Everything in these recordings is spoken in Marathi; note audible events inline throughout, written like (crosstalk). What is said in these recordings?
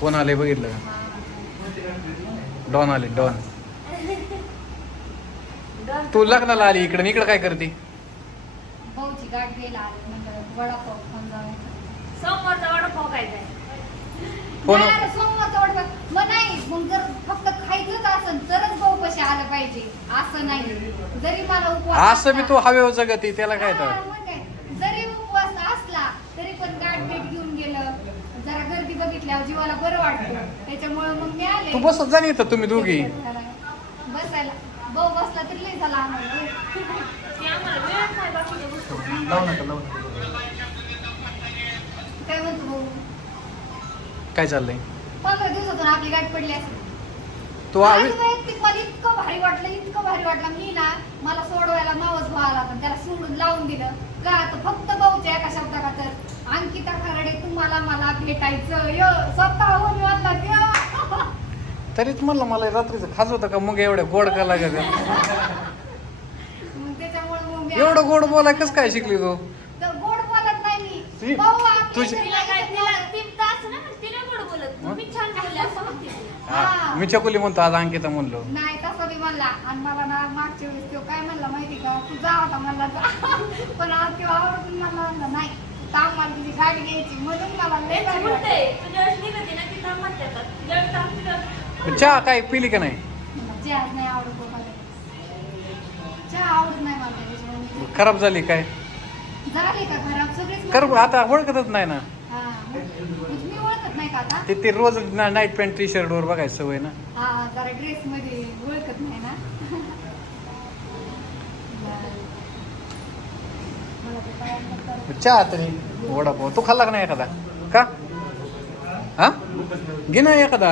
कोण आले बघितलं? का हा. डॉन आले डॉन. (laughs) तू लग्नाला आली इकडे इकडे काय करते? भाऊची गाठ घ्यायला आले म्हणलं वडापाव खाऊन जाऊ सोमवारचा वडापाव खायचा आहे. फोन नाही, अरे सोमवारचा वडापाव. मग नाही मग जर फक्त खायचंच असेल तरच भाऊ कसे आलं पाहिजे. असं नाही. जरी मला उपवास असं मी तू हवेवर जगती त्याला काय तर हा, मग काय. जरी उपवास असला तरी पण गाठ भेट घेऊन गेलं जरा गर्दी बघितल्यावर जीवाला बरं वाटतं. त्याच्यामुळे मग मी आले. तू बसत जा इथं तुम्ही दोघी. बसायला. भाऊ बसला तरी लई झाला नाही. काय म्हणतो भाऊ? काय चाललंय? पंधरा दिवसातून आपली गाठ पडली असेल. तू आवी वैयक्तिक मला इतकं भारी वाटलं इतकं भारी वाटलं. मी ना मला सोडवायला मावस भावाला पण त्याला सोडून लावून दिलं. का तर फक्त भाऊच्या एका शब्दा तर अंकिता खराडे तुम्हाला मला भेटायचं. यो स्वतःहून म्हणला त्यो. तरीच म्हणलं मला रात्रीचं खाज होतं का? मग एवढ्या गोड का लागत? मग त्याच्यामुळे मग मी एवढं गोड बोलाय कसं काय शिकली तू तर गोड बोलत नाही ती- मी भाऊ आपल्या तुझी- घरी तिला काय यायचं तिला नाही. ती तास ना तिला गोड बोलत. तुम्ही छान बोलले असं म्हणते ती. हा, मी चकुली म्हणतो आज अंकिता म्हणलो. नाही तसं बी म्हणला. आणि मला ना मागच्या वेळेस तो काय म्हणला माहिती का? तू जा आता म्हणला जा (laughs) पण आज तो आवडून मला म्हणला नाही. गाडी घ्यायची. म्हणून मला लय भारी वाटलं. थांब चहा काय पिली का नाही? मला चहा नाही आवडत हो मला चहा आवडत नाही मला त्याच्यामुळे खराब झाली काय? झाले का खराब? सगळेच म्हणतात. आता ओळखतच नाही ना. हा, म्हणजे मी ओळखत नाही का आता? ते ते रोज नाईट पॅन्ट टी शर्ट वर बघायचं सवय ना. हा जरा ड्रेस मध्ये ओळखत नाही ना (laughs) मला ते काय म्हणतात. चहा तरी वडापाव. तू खाल्ला का नाही एखादा? का? हा? घे ना एखादा.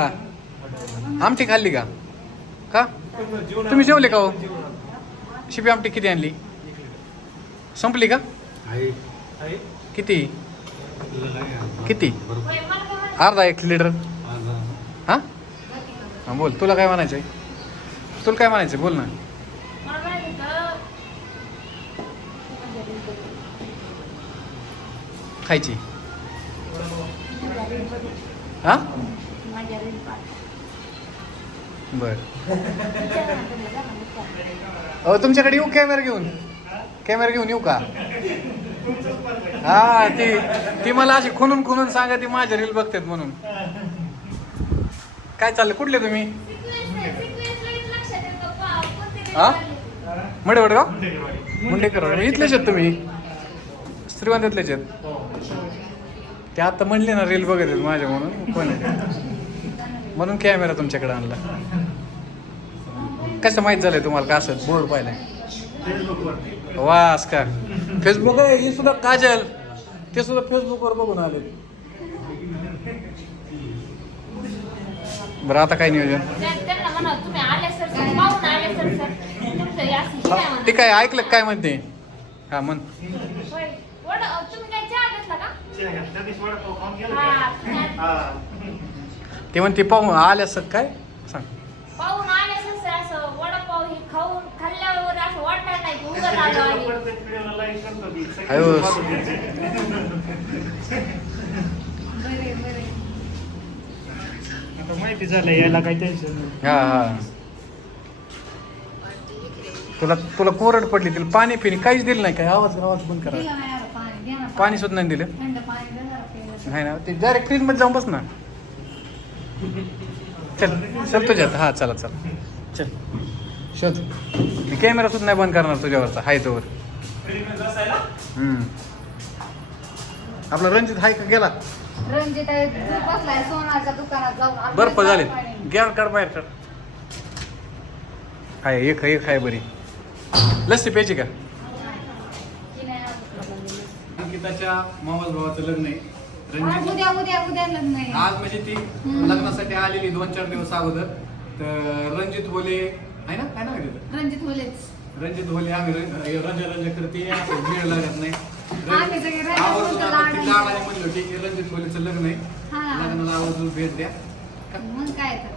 आमटी खाल्ली का? का? तुम्ही जेवले का हो? शिपी आमटी किती आणली? संपली का? किती? किती? अर्धा एक लिटर. हा? हा बोल. तुला काय म्हणायचंय? तुला काय म्हणायचं बोल ना. खायची. हा? बर. अहो तुमच्याकडे येऊ कॅमेरा घेऊन. कॅमेरा घेऊन येऊ का? हा ती ती मला अशी खुनून खुनून सांगा ती माझ्या रील बघतात म्हणून. काय चाललं? कुठले तुम्ही? हा? काढले. मडेवडगाव मुंडेकर इथलेच आहेत तुम्ही? श्रीवंतातलेच आहेत? ते आता म्हणले ना रील बघत आहेत माझ्या म्हणून. कोण? म्हणून कॅमेरा तुमच्याकडे आणला. कसं माहीत झालंय तुम्हाला का असं बोर्ड पाहिलंय? वास का? फेसबुक आहे ही सुद्धा काजल. ते सुद्धा फेसबुकवर बघून आले बरं आता काय नियोजन? ते काय ऐकलं काय म्हणते? हा म्हण होय. वड- तुम्ही काय चहा घेतला का हा, तुम्ही आले. ते म्हणते पाहून आल्या असं काय? सांग. पाहून आले सर सर असं वडापाव हे खाऊन खाल्ल्यावर असं वाटणार नाही आलो आम्ही. माहिती झालं यायला काही टेन्शन नाही. हा हा. तुला तुला कोरड पडली तिला पाणी पिणी काहीच दिलं नाही काय आवाज आवाज बंद करा. पाणी सुद्धा नाही दिलं. थंड पाणी द्या जरा प्यायला. नाही ना ते डायरेक्ट फ्रीजमध्ये जाऊन बस ना चल चल तुझ्यात हा चला चला. चल. शोध. मी कॅमेरा सुद्धा नाही बंद करणार तुझ्यावरचा. हाय तोवर. हम्म. आपला रणजित हाय का गेला? रणजित आहे, दूध बसलाय सोनाच्या दुकानात जाऊन. आपलं बर्फ झाले. पाणी. घ्या काढ बाहेर काढ. हाय एक एक आहे बरी. लस्सी प्यायची का. अंकिताच्या मामाज भावाचं लग्न आहे. आज उद्या उद्या उद्या लग्न आहे. आज म्हणजे ती लग्नासाठी आलेली दोन चार दिवस अगोदर. तर रणजित होले आहे ना? काय नाव आहे? रणजित होलेच रणजित होले आम्ही रंज रंज रंज करते असं वेळ लागत नाही. आम्ही सगळे रंज आवर्जून बोलतो, आता ती लाडाने. लाडाने म्हणलं ठीक आहे रणजित होलेचं लग्न आहे. हा. लग्नाला आवर्जून भेट द्या. मग काय तर.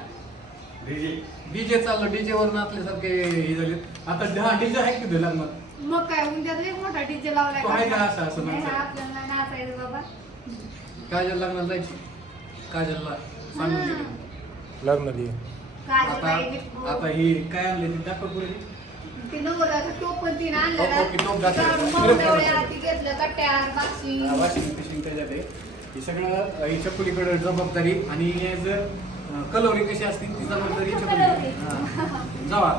डीजे. चाललं डीजे वर नाचल्यासारखे हे झाले आता हा डीजे आहे की लग्नात मग काय उद्या लय मोठा डीजे लावलाय तो आहे का असं- असं नाही, नाचायला? आपल्याला नाचायचं बाबा. काजल लग्नाला जायची. काजलला सांगून हम्म. लग्न दे काजल आता. आता ही काय आणले ती दाखव पुढे. ते नवऱ्याचं टोप पण तिने हो, की टोप आणलेलं घातलं. तर मौंडवळ्या ती घेतलं कट्यार बाक्षी वॉशिंग मशीन त्याच्यात आहे सगळं ही चकुलीकडे जबाबदारी आणि जर कलोरी कशी असतील ती जबाबदारी. जावा.